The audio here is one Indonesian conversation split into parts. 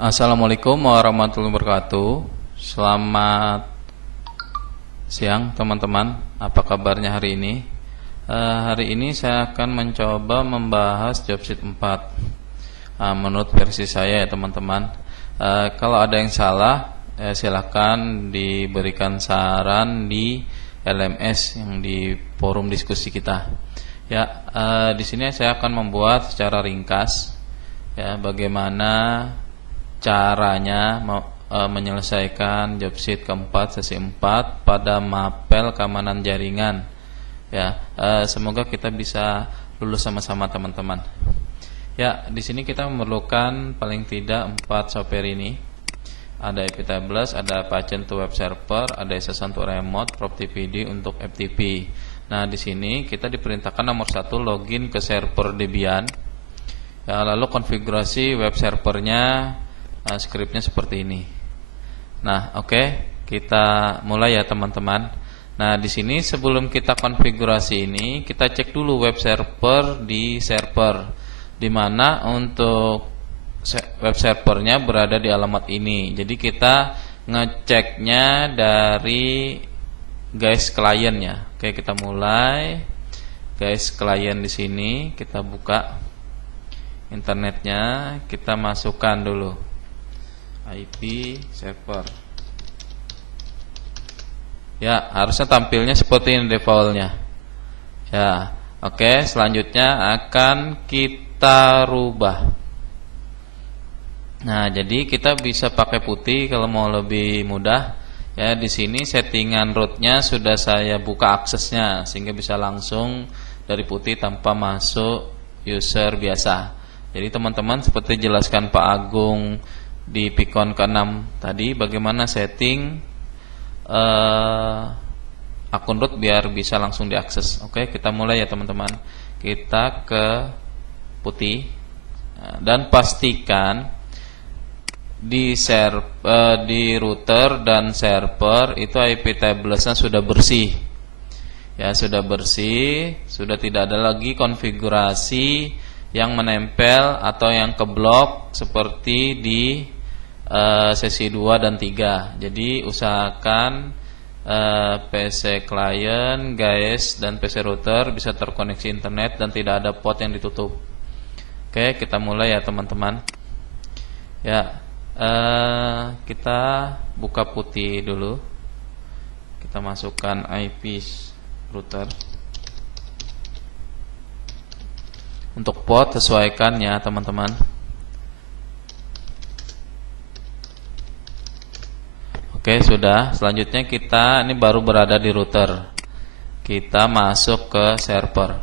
Assalamualaikum warahmatullahi wabarakatuh. Selamat siang teman-teman. Apa kabarnya hari ini? Hari ini saya akan mencoba membahas Jobsheet 4 menurut versi saya ya teman-teman. Kalau ada yang salah silakan diberikan saran di LMS yang di forum diskusi kita. Ya, di sini saya akan membuat secara ringkas ya bagaimana caranya menyelesaikan Jobsheet keempat sesi 4 pada mapel keamanan jaringan. Ya, semoga kita bisa lulus sama-sama teman-teman. Ya, di sini kita memerlukan paling tidak 4 software ini. Ada iptables, ada Apache untuk web server, ada SSH untuk remote, PropTPD untuk FTP. Nah, di sini kita diperintahkan nomor 1 login ke server Debian. Ya, lalu konfigurasi web servernya, skripnya seperti ini. Nah, oke, kita mulai ya teman-teman. Nah, di sini sebelum kita konfigurasi ini, kita cek dulu web server di server, di mana untuk web servernya berada di alamat ini. Jadi kita ngeceknya dari guys kliennya. Oke, kita mulai. Guys klien di sini kita buka internetnya, kita masukkan dulu IP server. Ya, harusnya tampilnya seperti ini defaultnya. Ya, oke. Selanjutnya akan kita rubah. Nah, jadi kita bisa pakai putih kalau mau lebih mudah. Ya, di sini settingan rootnya sudah saya buka aksesnya sehingga bisa langsung dari putih tanpa masuk user biasa. Jadi teman-teman seperti jelaskan Pak Agung di Pikon ke-6 tadi, bagaimana setting akun root biar bisa langsung diakses. Oke, kita mulai ya teman-teman. Kita ke putih dan pastikan di router dan server itu IP tablesnya sudah bersih. Ya, sudah bersih, sudah tidak ada lagi konfigurasi yang menempel atau yang keblok seperti di sesi 2 dan 3. Jadi usahakan PC client, guys, dan PC router bisa terkoneksi internet dan tidak ada port yang ditutup. Oke, kita mulai ya teman-teman. Ya, kita buka putih dulu. Kita masukkan IP router. Untuk port sesuaikan ya teman-teman. Oke, sudah. Selanjutnya kita ini baru berada di router. Kita masuk ke server.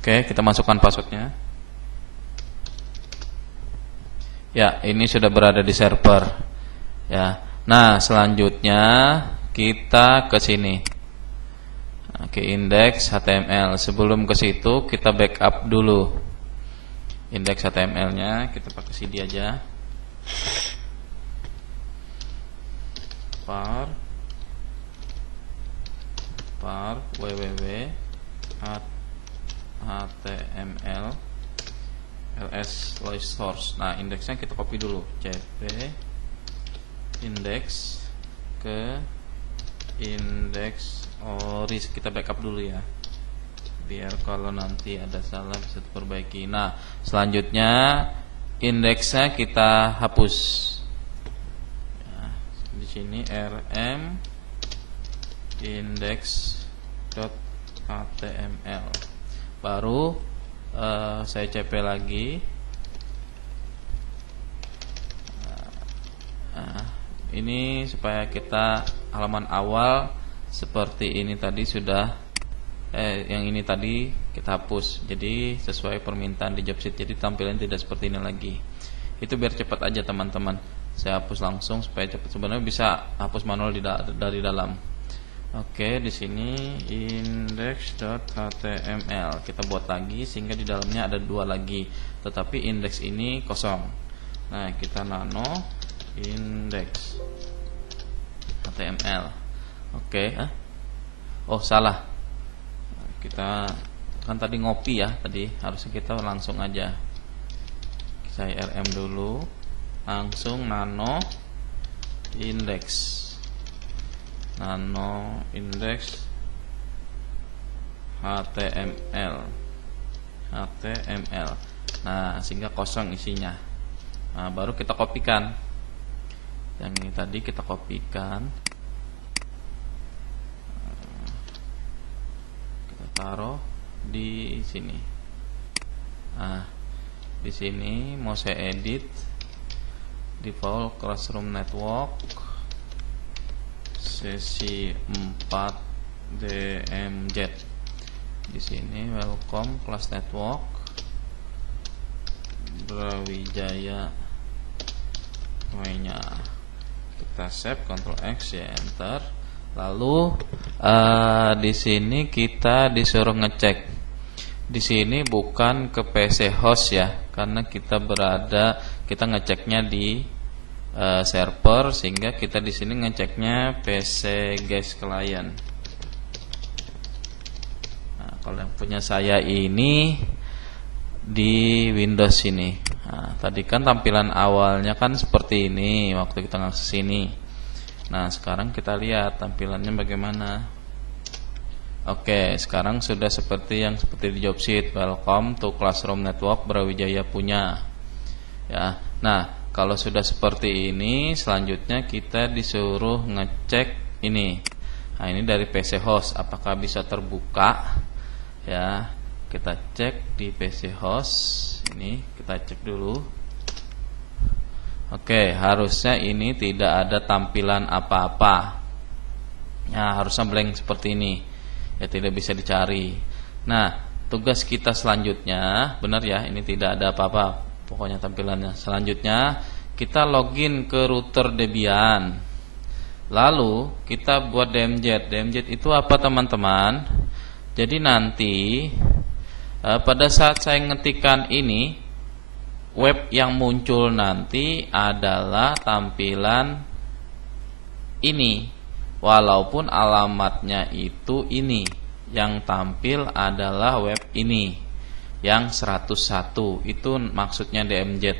Oke, kita masukkan passwordnya. Ya, ini sudah berada di server. Ya. Nah, selanjutnya kita ke sini. Ke index HTML. Sebelum ke situ kita backup dulu. Index HTML-nya kita pakai CD aja. var www html ls source. Nah, indeksnya kita copy dulu. cp index ke index oris, kita backup dulu ya biar kalau nanti ada salah bisa diperbaiki. Nah, selanjutnya indeksnya kita hapus ya, di sini rm index.html. Baru saya cp lagi. Ini supaya kita halaman awal seperti ini tadi sudah yang ini tadi kita hapus. Jadi sesuai permintaan di Jobsheet, jadi tampilan tidak seperti ini lagi. Itu biar cepat aja teman-teman. Saya hapus langsung supaya cepat. Sebenarnya bisa hapus manual dari dalam. Oke, di sini index.html kita buat lagi sehingga di dalamnya ada 2 lagi. Tetapi indeks ini kosong. Nah, kita nano index HTML. Oke, Oh salah, kita kan tadi ngopi ya, tadi harusnya kita langsung aja saya rm dulu, langsung nano index HTML. Nah, sehingga kosong isinya. Nah, baru kita kopikan. Yang ini tadi kita kopikan. Kita taruh di sini. Nah, di sini mau saya edit default classroom network sesi 4 DMZ. Di sini welcome class network Brawijaya namanya. Kita save, Ctrl X ya, enter. Lalu di sini kita disuruh ngecek. Di sini bukan ke PC host ya, karena kita ngeceknya di server, sehingga kita di sini ngeceknya PC guest client. Nah, kalau yang punya saya ini di Windows ini. Nah, tadi kan tampilan awalnya kan seperti ini waktu kita ngakses ini. Nah, sekarang kita lihat tampilannya bagaimana. Oke, sekarang sudah seperti di job sheet. Welcome to Classroom Network Brawijaya punya. Ya. Nah, kalau sudah seperti ini, selanjutnya kita disuruh ngecek ini. Nah, ini dari PC host apakah bisa terbuka? Ya, kita cek di PC host. Ini kita cek dulu. Oke, harusnya ini tidak ada tampilan apa-apa. Ya, harusnya blank seperti ini. Ya, tidak bisa dicari. Nah, tugas kita selanjutnya, benar ya, ini tidak ada apa-apa pokoknya tampilannya. Selanjutnya kita login ke router Debian. Lalu kita buat DMZ. DMZ itu apa teman-teman? Jadi nanti pada saat saya ngetikkan ini, web yang muncul nanti adalah tampilan ini, walaupun alamatnya itu ini. Yang tampil adalah web ini yang 101, itu maksudnya DMZ.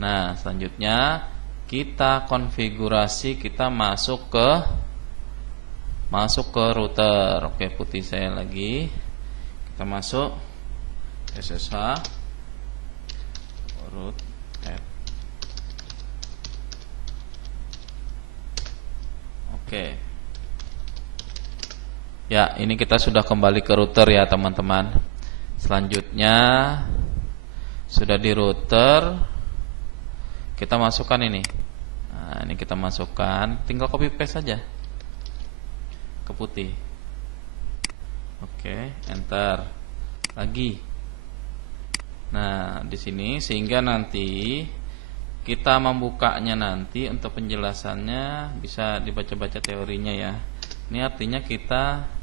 Nah, selanjutnya kita konfigurasi, kita masuk ke router. Oke, putih saya lagi. Kita masuk SSH root add. Oke. Ya, ini kita sudah kembali ke router ya teman-teman. Selanjutnya sudah di router, kita masukkan ini. Nah, ini kita masukkan, tinggal copy paste saja ke putih. Oke, enter. Lagi. Nah, di sini sehingga nanti kita membukanya nanti untuk penjelasannya bisa dibaca-baca teorinya ya. Ini artinya kita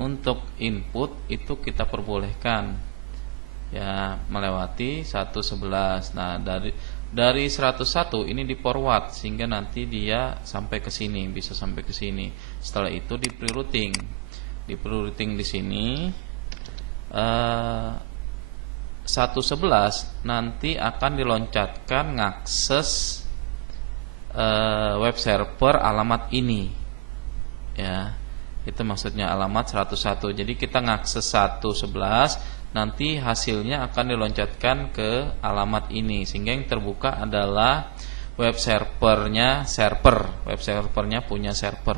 untuk input itu kita perbolehkan ya melewati 111. Nah, dari 101 ini di forward sehingga nanti dia sampai ke sini, bisa sampai ke sini. Setelah itu di prerouting. Di prerouting di sini 111 nanti akan diloncatkan ngakses web server alamat ini. Ya. Itu maksudnya alamat 101. Jadi kita ngakses 111, nanti hasilnya akan diloncatkan ke alamat ini, sehingga yang terbuka adalah web servernya, web servernya punya server.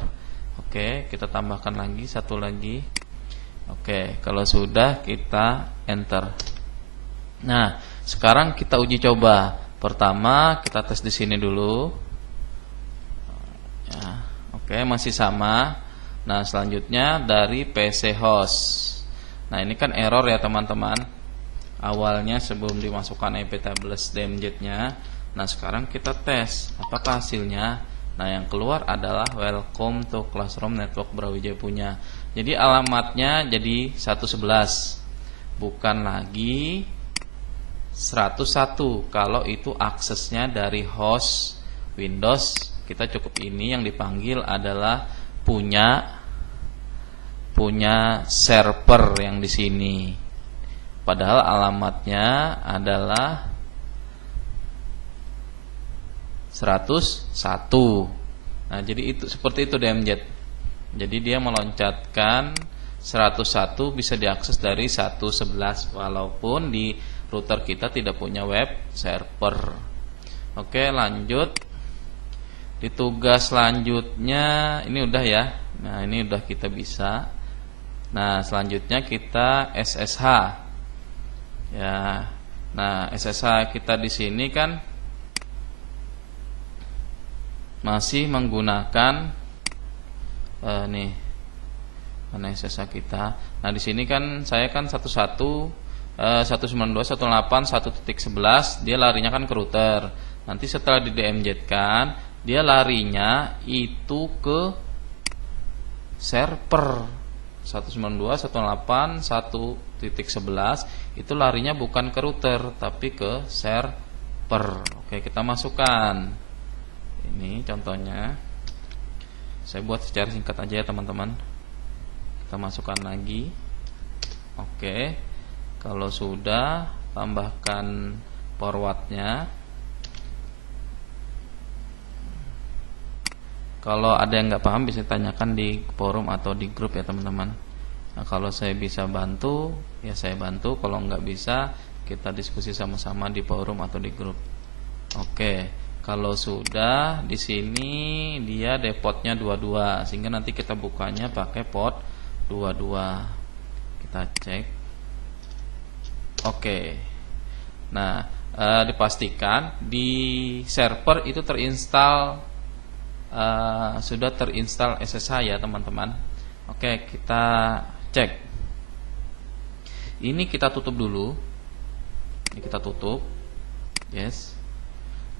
Oke, kita tambahkan lagi satu lagi. Oke, kalau sudah kita enter. Nah, sekarang kita uji coba. Pertama kita tes di sini dulu. Ya, oke, masih sama. Nah, selanjutnya dari PC host. Nah, ini kan error ya teman-teman. Awalnya sebelum dimasukkan IP tables DMZ-nya. Nah, sekarang kita tes apakah hasilnya. Nah, yang keluar adalah welcome to Classroom Network Brawijaya punya. Jadi alamatnya jadi 111. Bukan lagi 101. Kalau itu aksesnya dari host Windows, kita cukup ini, yang dipanggil adalah punya punya server yang di sini. Padahal alamatnya adalah 101. Nah, jadi itu seperti itu DMZ. Jadi dia meloncatkan 101 bisa diakses dari 111 walaupun di router kita tidak punya web server. Oke, lanjut. Di tugas selanjutnya ini udah ya. Nah, ini udah kita bisa. Nah, selanjutnya kita SSH. Ya. Nah, SSH kita di sini kan masih menggunakan nih. Mana SSH kita? Nah, di sini kan saya kan 192.168.1.11 dia larinya kan ke router. Nanti setelah di DMZ kan dia larinya itu ke server 192.168.1.11 itu larinya bukan ke router tapi ke server. Oke, kita masukkan. Ini contohnya. Saya buat secara singkat aja ya teman-teman. Kita masukkan lagi. Oke. Kalau sudah, tambahkan forwardnya. Kalau ada yang nggak paham bisa tanyakan di forum atau di grup ya teman-teman. Nah, kalau saya bisa bantu, ya saya bantu. Kalau nggak bisa, kita diskusi sama-sama di forum atau di grup. Oke. Kalau sudah di sini dia depotnya 22 sehingga nanti kita bukanya pakai port 22. Kita cek. Oke. Nah, dipastikan di server itu sudah terinstall SSH ya teman-teman. Oke, kita cek. Ini kita tutup dulu. Ini kita tutup. Yes.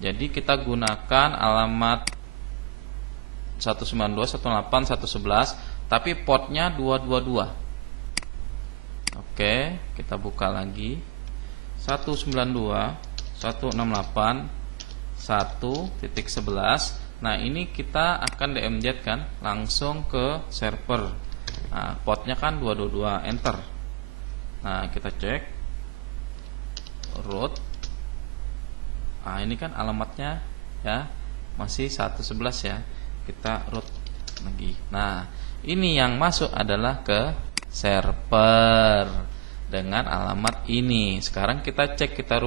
Jadi kita gunakan alamat 192.168.111 tapi portnya 222. Oke, kita buka lagi 192.168.1.11. Nah, ini kita akan DMZ kan langsung ke server. Nah, portnya kan 222, enter. Nah, kita cek root. Nah, ini kan alamatnya ya masih 111 ya. Kita root lagi. Nah, ini yang masuk adalah ke server dengan alamat ini. Sekarang kita cek, kita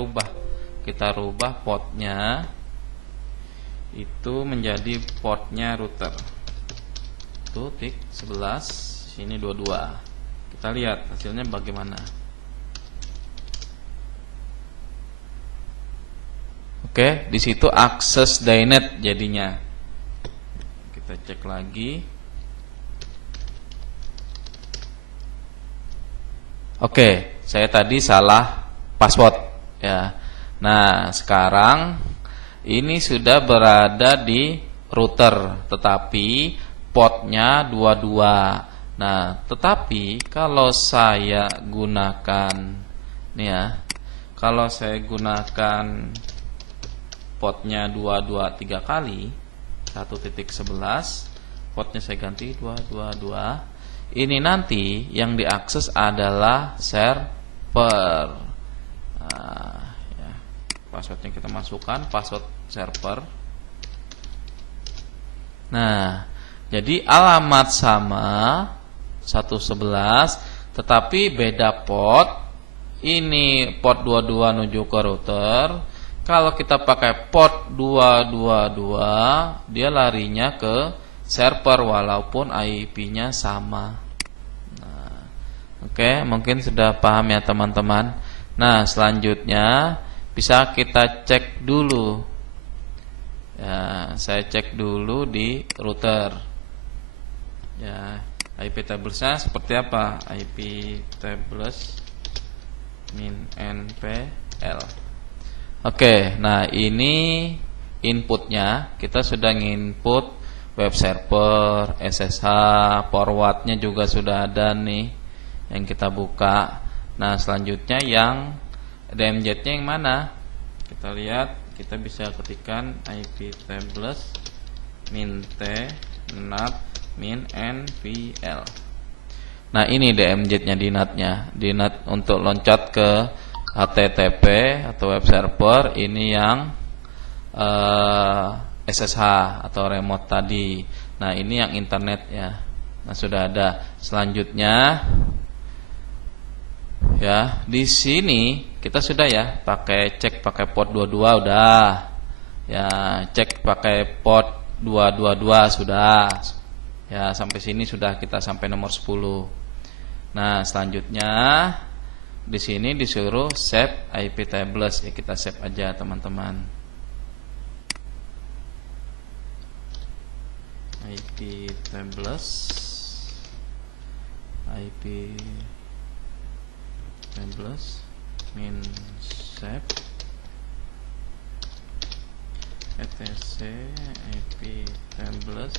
rubah portnya itu menjadi portnya router. Tuh tik 11, sini 22. Kita lihat hasilnya bagaimana. Oke, di situ akses DNet jadinya. Kita cek lagi. Oke, saya tadi salah password ya. Nah, sekarang ini sudah berada di router, tetapi portnya 22. Nah, tetapi kalau saya gunakan nih ya, kalau saya gunakan portnya 223 kali 1.11, portnya saya ganti 222. Ini nanti yang diakses adalah server. Nah, ya, passwordnya kita masukkan, password server. Nah, jadi alamat sama 111 tetapi beda port. Ini port 22 menuju ke router. Kalau kita pakai port 222, dia larinya ke server walaupun IP-nya sama. Nah, oke, mungkin sudah paham ya teman-teman. Nah, selanjutnya bisa kita cek dulu. Ya, saya cek dulu di router. Ya, IP tablesnya seperti apa? IP tables min npl. Oke, nah ini inputnya. Kita sudah nginput web server, SSH, forwardnya juga sudah ada nih yang kita buka. Nah, selanjutnya yang DMZ-nya yang mana? Kita lihat, kita bisa ketikkan IP tables min t nat min npl. Nah, ini DMZ-nya DNAT-nya. DNAT untuk loncat ke HTTP atau web server, ini yang SSH atau remote tadi. Nah, ini yang internet ya. Nah, sudah ada. Selanjutnya ya, di sini kita sudah ya cek pakai port 22 udah. Ya, cek pakai port 222 sudah. Ya, sampai sini sudah kita sampai nomor 10. Nah, selanjutnya di sini disuruh save IP tables, ya kita save aja teman-teman. IP tables, IP tables min save etc IP tables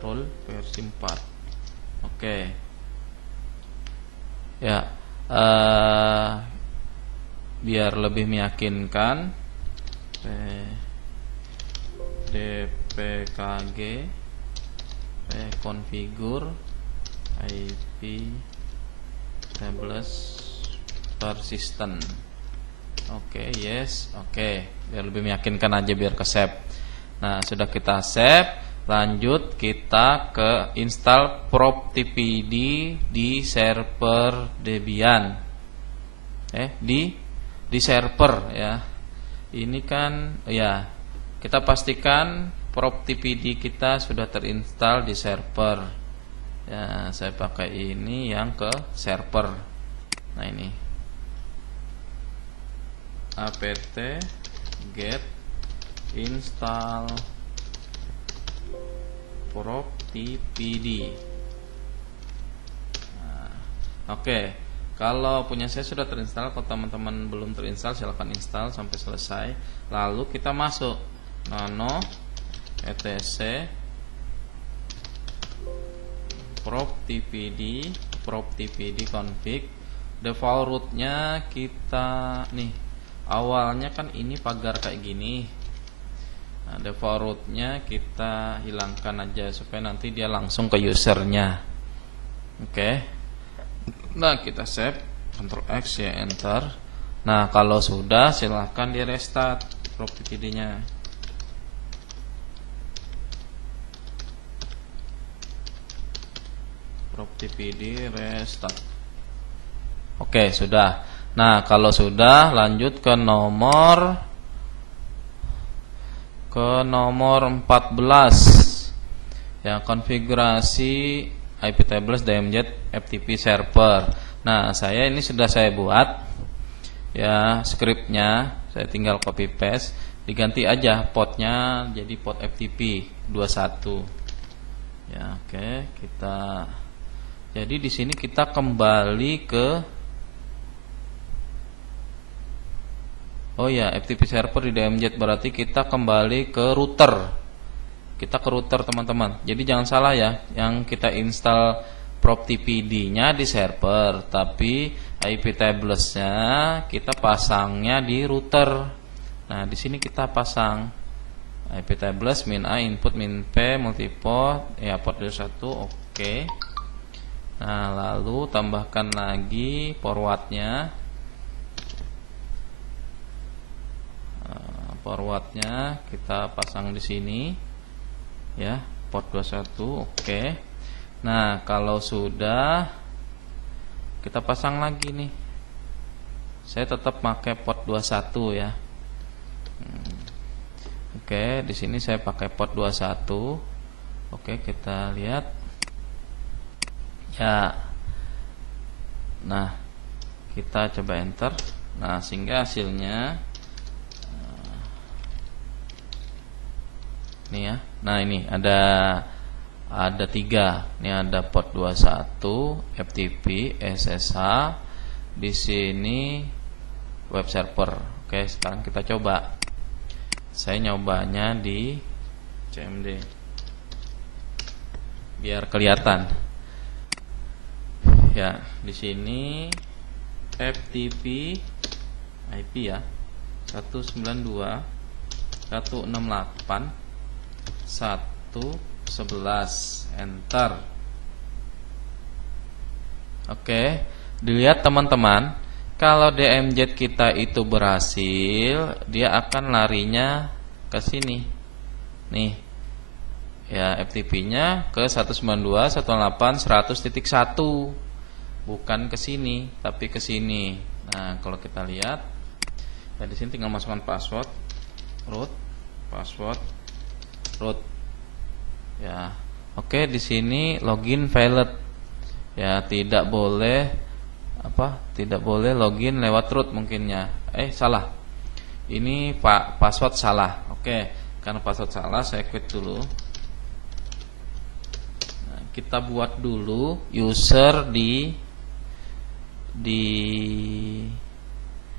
role versi 4. Oke. Ya, biar lebih meyakinkan, dpkg configure IP tables persistent. Oke, yes, oke. Biar lebih meyakinkan aja biar ke save. Nah, sudah kita save. Lanjut kita ke install proptpd di server Debian. Di server ya. Ini kan ya, kita pastikan proptpd kita sudah terinstall di server. Ya, saya pakai ini yang ke server. Nah, ini apt get install proptpd. Nah, oke. Kalau punya saya sudah terinstall, kalau teman-teman belum terinstall silahkan install sampai selesai. Lalu kita masuk nano etc proptpd config. Default rootnya kita nih, awalnya kan ini pagar kayak gini. Nah, default rootnya kita hilangkan aja supaya nanti dia langsung ke usernya. Oke. Nah, kita save, Ctrl X ya, enter. Nah, kalau sudah silahkan di restart proptpd-nya. Proptpd restart. Oke, sudah. Nah, kalau sudah, lanjut ke nomor 14 ya, konfigurasi IP tables DMZ FTP server. Nah, ini sudah saya buat ya, scriptnya saya tinggal copy paste, diganti aja portnya jadi port FTP 21 ya. Oke, jadi di sini kita kembali ke FTP server di DMZ, berarti kita kembali ke router. Kita ke router teman-teman. Jadi jangan salah ya, yang kita install proptpd-nya di server, tapi IP tables-nya kita pasangnya di router. Nah, di sini kita pasang IP tables min A input min P multiport ya, port 21. Oke. Nah, lalu tambahkan lagi forwardnya. Forwardnya kita pasang di sini ya, port 21. Oke. Nah, kalau sudah kita pasang lagi nih. Saya tetap pakai port 21 ya. Oke, di sini saya pakai port 21. Oke, kita lihat ya. Nah, kita coba enter. Nah, sehingga hasilnya nih ya. Nah, ini ada 3. Ini ada port 21, FTP, SSH. Di sini web server. Oke, sekarang kita coba. Saya nyobanya di CMD biar kelihatan. Ya, di sini FTP IP ya. 192.168.1 11 enter. Oke, dilihat teman-teman, kalau DMZ kita itu berhasil, dia akan larinya ke sini. Nih. Ya, FTP-nya ke 192.168.100.1. Bukan ke sini, tapi ke sini. Nah, kalau kita lihat, ya di sini tinggal masukkan password root, Ya. Oke, di sini login failed. Ya, tidak boleh login lewat root mungkinnya. Salah. Ini password salah. Oke, karena password salah saya quit dulu. Nah, kita buat dulu user di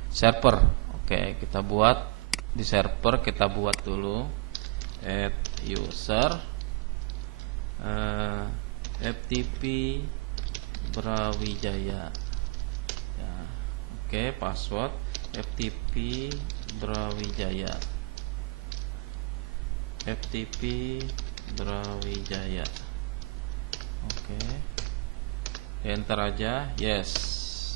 server. Oke, kita buat di server, kita buat dulu @user FTP Brawijaya. Ya, oke, password FTP Brawijaya. Oke. Enter aja. Yes.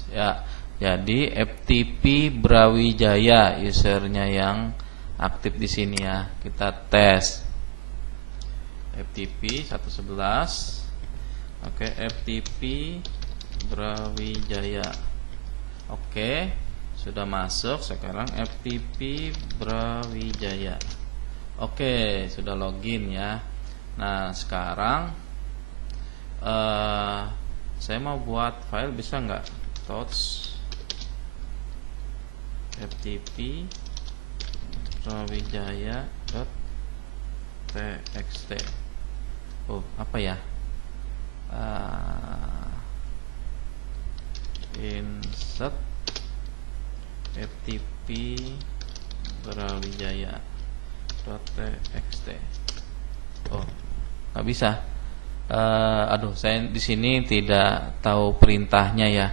Ya. Jadi FTP Brawijaya usernya yang aktif di sini ya. Kita tes. FTP 111. Oke, FTP Brawijaya. Oke, sudah masuk. Sekarang FTP Brawijaya. Oke, sudah login ya. Nah, sekarang saya mau buat file, bisa nggak? Touch FTP brawijaya.txt. Oh, apa ya? Insert FTP brawijaya.txt. Oh, nggak bisa. Aduh, saya di sini tidak tahu perintahnya ya.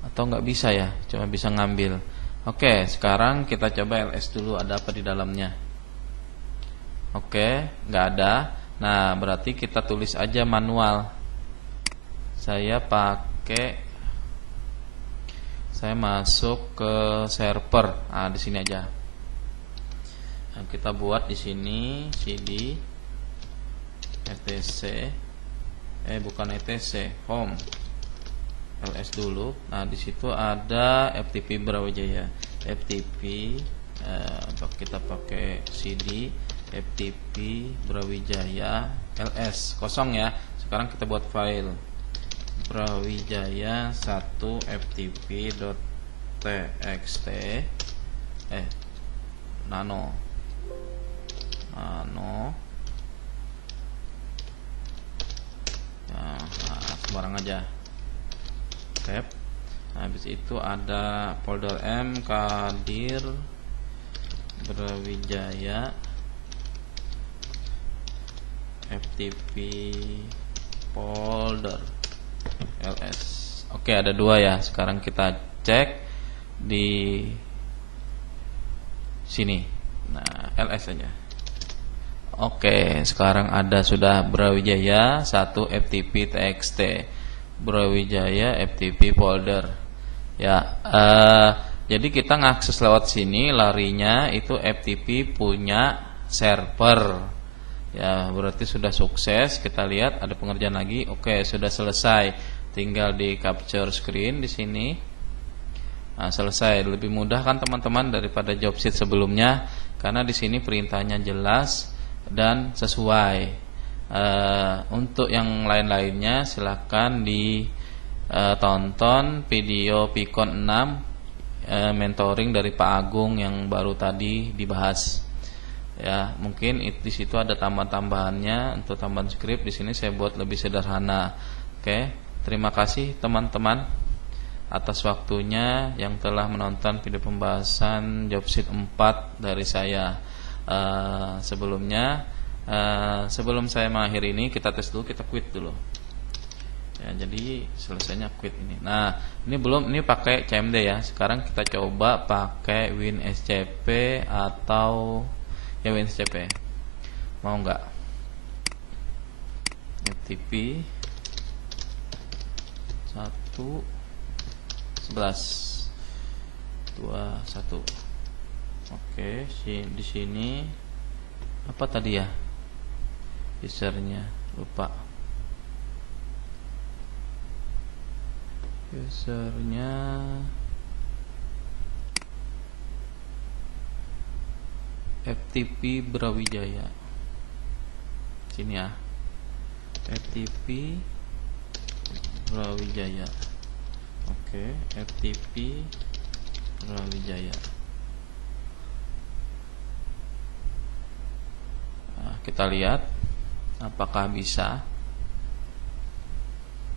Atau nggak bisa ya, cuma bisa ngambil. Oke, sekarang kita coba ls dulu, ada apa di dalamnya. Oke, nggak ada. Nah, berarti kita tulis aja manual. Saya masuk ke server. Nah, di sini aja. Nah, kita buat di sini cd etc home ls dulu. Nah, di situ ada FTP Brawijaya. FTP kita pakai cd FTP Brawijaya ls kosong ya. Sekarang kita buat file brawijaya 1 ftp.txt nano ya, sembarang aja. Tab. Nah, habis itu ada folder M Kadir Brawijaya FTP folder ls. Oke, ada dua ya. Sekarang kita cek di sini. Nah, ls saja. Oke, sekarang ada sudah Brawijaya 1 FTP txt. Brawijaya FTP folder. Ya, jadi kita ngakses lewat sini, larinya itu FTP punya server. Ya, berarti sudah sukses. Kita lihat ada pengerjaan lagi. Oke, sudah selesai. Tinggal di capture screen di sini. Nah, selesai. Lebih mudah kan teman-teman daripada job sheet sebelumnya, karena di sini perintahnya jelas dan sesuai. Untuk yang lain-lainnya silahkan ditonton video Pikon 6 mentoring dari Pak Agung yang baru tadi dibahas. Ya, mungkin di situ ada tambahan-tambahannya. Untuk tambahan script di sini saya buat lebih sederhana. Oke, terima kasih teman-teman atas waktunya yang telah menonton video pembahasan job sheet 4 dari saya. Sebelum saya mengakhiri ini, kita tes dulu, kita quit dulu. Ya, jadi selesainya quit ini. Nah, ini pakai CMD ya. Sekarang kita coba pakai WinSCP atau ya WNSCP. Mau nggak? FTP 1.11.21. Oke, di sini apa tadi ya? Usernya lupa. Usernya FTP Brawijaya. Sini ya. FTP Brawijaya. Oke, FTP Brawijaya. Nah, kita lihat apakah bisa.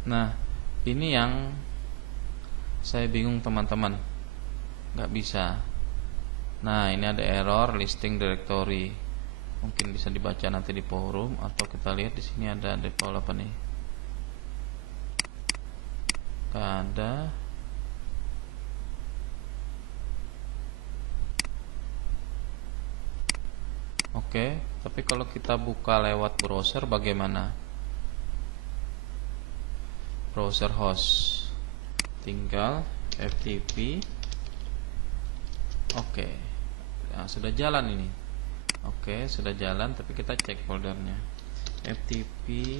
Nah, ini yang saya bingung teman-teman, nggak bisa. Nah, ini ada error listing directory. Mungkin bisa dibaca nanti di forum, atau kita lihat di sini ada default apa nih? Nggak ada. Oke, tapi kalau kita buka lewat browser bagaimana? Browser host, tinggal FTP. Oke, nah, sudah jalan ini. Oke, sudah jalan, tapi kita cek foldernya. FTP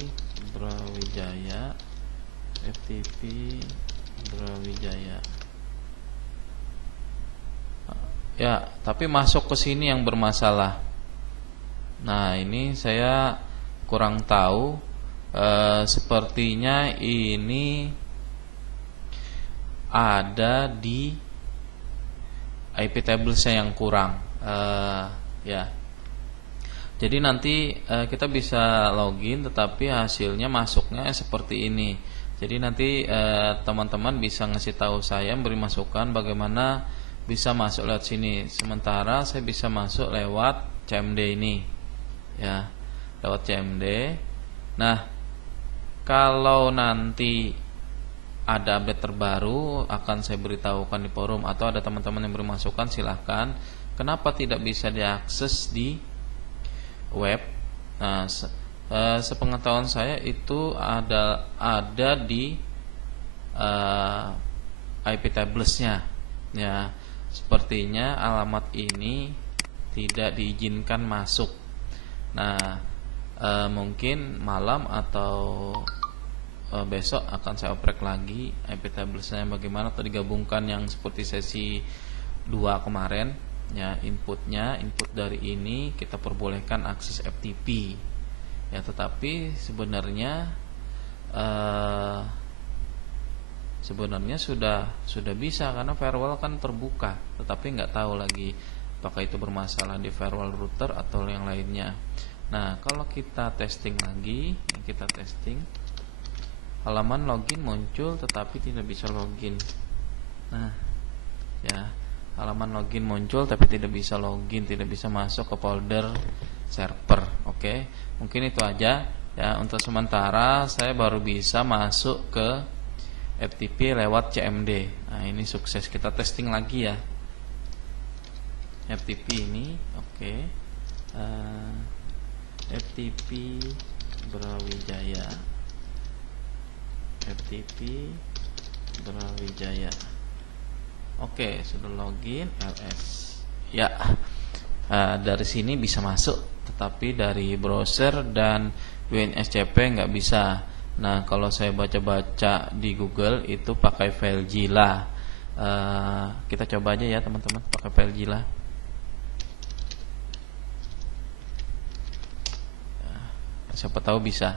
Brawijaya, FTP Brawijaya. Ya, tapi masuk ke sini yang bermasalah. Nah, ini saya kurang tahu. Sepertinya ini ada di IP tablesnya yang kurang. Ya. Jadi nanti kita bisa login, tetapi hasilnya masuknya seperti ini. Jadi nanti teman-teman bisa ngasih tahu saya, beri masukan bagaimana bisa masuk lewat sini. Sementara saya bisa masuk lewat CMD ini, ya, lewat CMD. Nah, kalau nanti ada update terbaru akan saya beritahukan di forum, atau ada teman-teman yang beri masukan, silahkan. Kenapa tidak bisa diakses di web? Nah, sepengetahuan saya itu ada di IP tablesnya. Ya, sepertinya alamat ini tidak diizinkan masuk. Nah, mungkin malam atau besok akan saya oprek lagi IP tablesnya bagaimana, atau digabungkan yang seperti sesi 2 kemarin. Ya, input dari ini kita perbolehkan akses FTP. Ya, tetapi sebenarnya sudah bisa, karena firewall kan terbuka, tetapi nggak tahu lagi apakah itu bermasalah di firewall router atau yang lainnya. Nah, kalau kita testing lagi, halaman login muncul tetapi tidak bisa login. Nah, ya, halaman login muncul tapi tidak bisa login, tidak bisa masuk ke folder server. Oke, mungkin itu aja ya. Untuk sementara saya baru bisa masuk ke FTP lewat CMD. Nah, ini sukses. Kita testing lagi ya FTP ini. Oke, FTP Brawijaya, FTP Brawijaya. Oke, sudah login ls. Ya, dari sini bisa masuk, tetapi dari browser dan WNSCP nggak bisa. Nah, kalau saya baca-baca di Google itu pakai FileZilla. Kita coba aja ya teman-teman, pakai FileZilla. Siapa tahu bisa.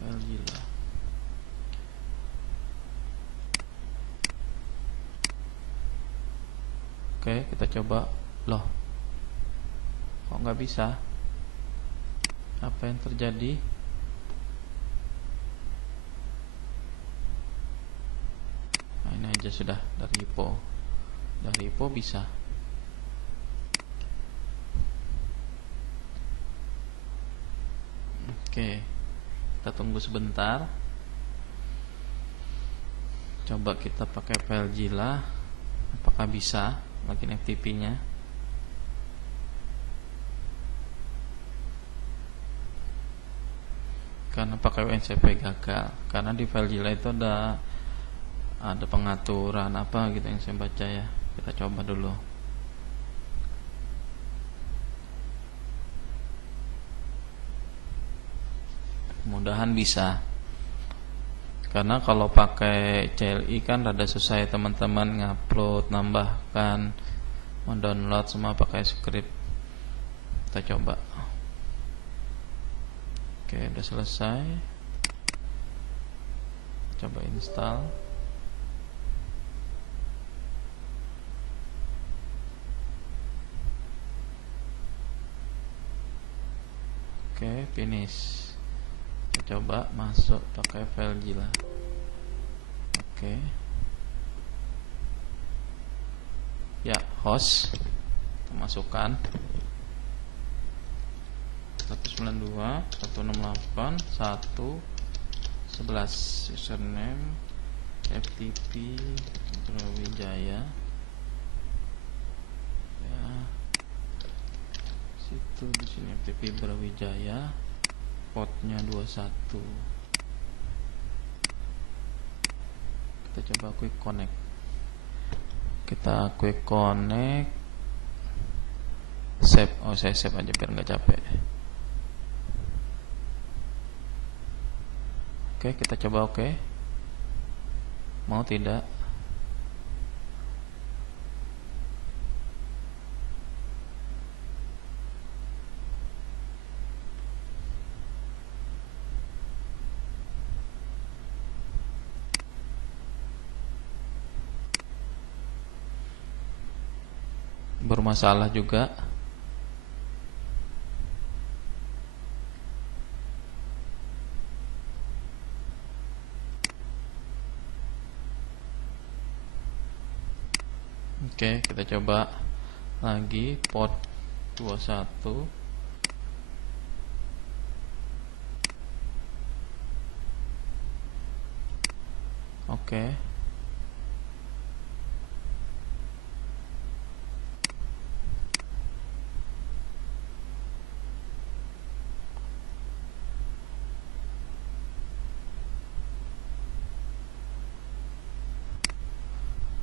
FileZilla. Oke, kita coba. Loh, kok nggak bisa? Apa yang terjadi? Nah, ini aja sudah dari IPO. Dari IPO bisa. Oke, kita tunggu sebentar. Coba kita pakai FileZilla, apakah bisa login FTP-nya. Karena pakai WNCP gagal, karena di FileZilla itu ada pengaturan apa gitu yang saya baca ya. Kita coba dulu. Mudahan bisa. Karena kalau pakai CLI kan rada susah ya teman-teman, ngupload, nambahkan, mendownload semua pakai script. Kita coba. Oke, udah selesai. Coba install. Oke, finish. Kita coba masuk pakai FileZilla. Oke. Ya, host kita masukkan 192.168.1.11, username FTP Brawijaya ya, situ di sini FTP Brawijaya, portnya 21. Kita coba quick connect. Kita quick connect, save. Oh, saya save aja biar nggak capek. Oke, kita coba. Oke, mau tidak? Bermasalah juga. Oke, kita coba lagi port 21. Oke.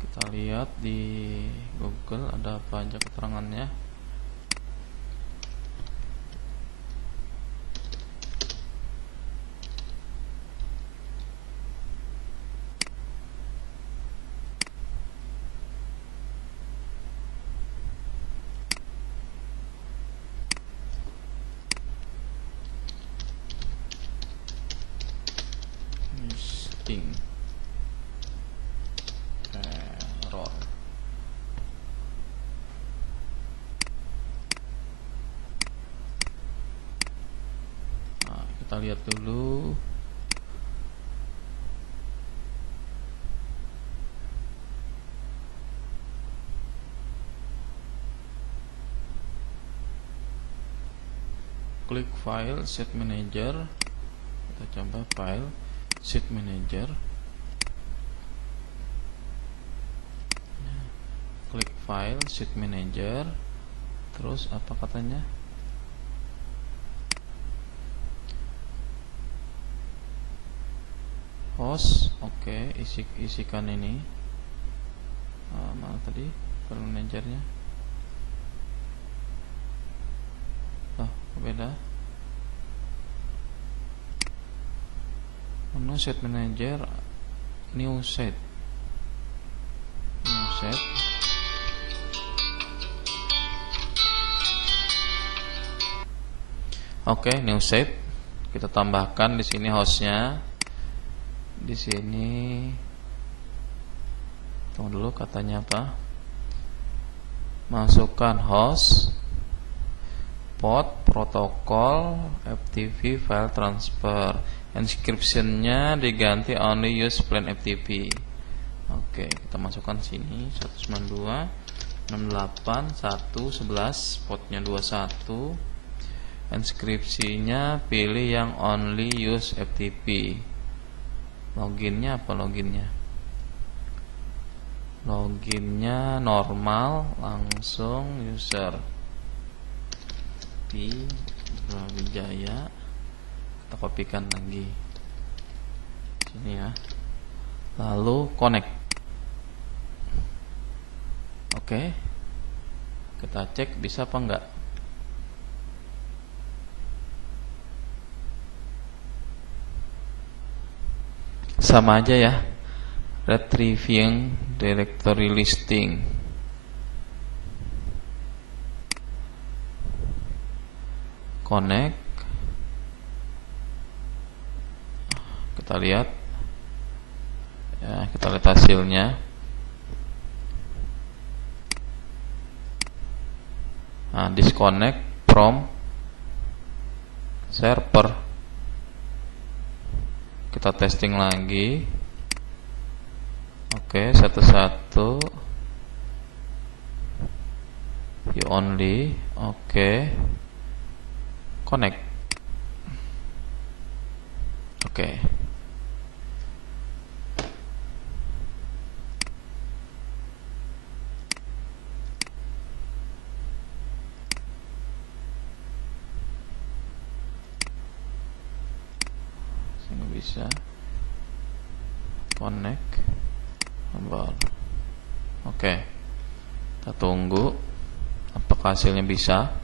Kita lihat di Google ada apa aja keterangannya. Listing error. Nah, kita lihat dulu. Klik file sheet manager. Kita coba file sheet manager. Klik file sheet manager. Terus apa katanya? Host. Oke, isikan ini. Mana tadi file manajernya? Oh, beda. Menu set manager, new set. Oke, new set. Kita tambahkan di sini hostnya. Di sini tunggu dulu, katanya apa? Masukkan host, port, protokol, FTP, file transfer. Inscription-nya diganti only use plain FTP. Oke, kita masukkan sini 192.168.1.11, portnya 21. Inskripsinya pilih yang only use FTP. Loginnya apa loginnya? Loginnya normal, langsung user di Brawijaya. Kita kopikan lagi sini ya. Lalu connect. Oke. Kita cek bisa apa enggak. Sama aja ya. Retrieving directory listing. Connect. Kita lihat ya, kita lihat hasilnya. Nah, disconnect from server. Kita testing lagi. Oke, satu-satu. View only. Oke. Connect. Oke. Nggak bisa. Connect. Oke. Kita tunggu apakah hasilnya bisa.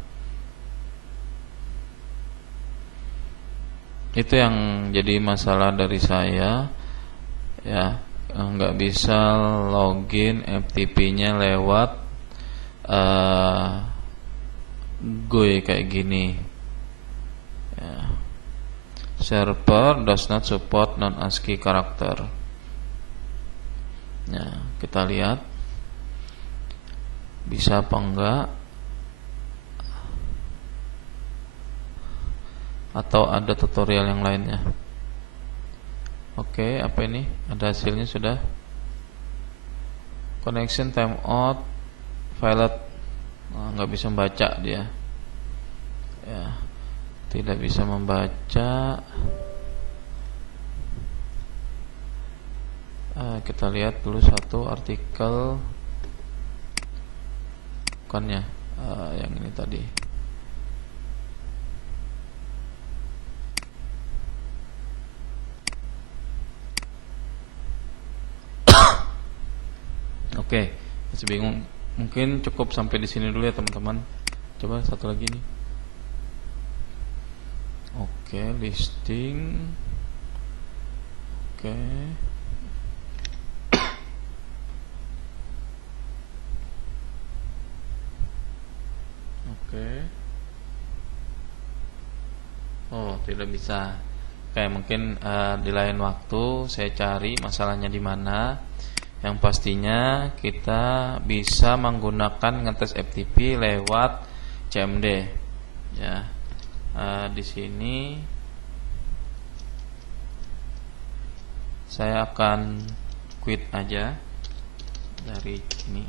Itu yang jadi masalah dari saya ya, nggak bisa login FTP-nya lewat GUI kayak gini ya. Server does not support non-ASCII character. Nah, kita lihat bisa apa enggak, atau ada tutorial yang lainnya. Oke, apa ini? Ada hasilnya sudah. Connection timeout failed. Nah, nggak bisa membaca dia. Ya, tidak bisa membaca. Kita lihat dulu satu artikel, bukannya yang ini tadi. Oke, masih bingung. Mungkin cukup sampai di sini dulu ya teman-teman. Coba satu lagi nih. Oke, listing. Oke. Oke. Oh, tidak bisa. Oke, mungkin di lain waktu saya cari masalahnya di mana. Yang pastinya kita bisa menggunakan ngetes FTP lewat CMD. Ya, di sini saya akan quit aja dari ini.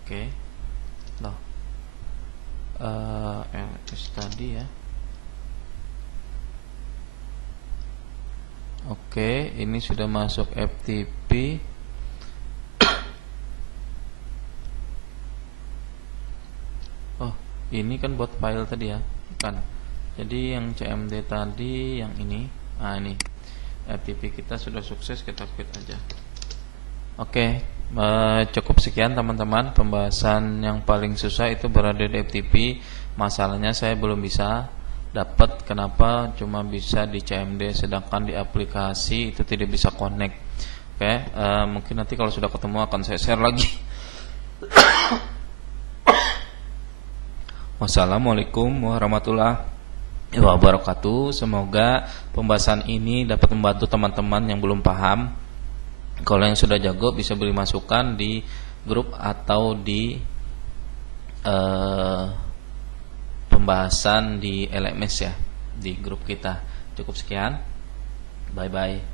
Oke. Loh. LS tadi ya. Oke, ini sudah masuk FTP. Oh, ini kan buat file tadi ya, bukan. Jadi yang CMD tadi yang ini. Nah, ini FTP kita sudah sukses, kita quit aja. Oke, cukup sekian teman-teman. Pembahasan yang paling susah itu berada di FTP. Masalahnya saya belum bisa dapat, kenapa cuma bisa di CMD sedangkan di aplikasi itu tidak bisa connect. Oke, mungkin nanti kalau sudah ketemu akan saya share lagi. Wassalamualaikum warahmatullahi wabarakatuh. Semoga pembahasan ini dapat membantu teman-teman yang belum paham. Kalau yang sudah jago bisa beri masukan di grup atau di pembahasan di LMS ya, di grup kita. Cukup sekian. Bye bye.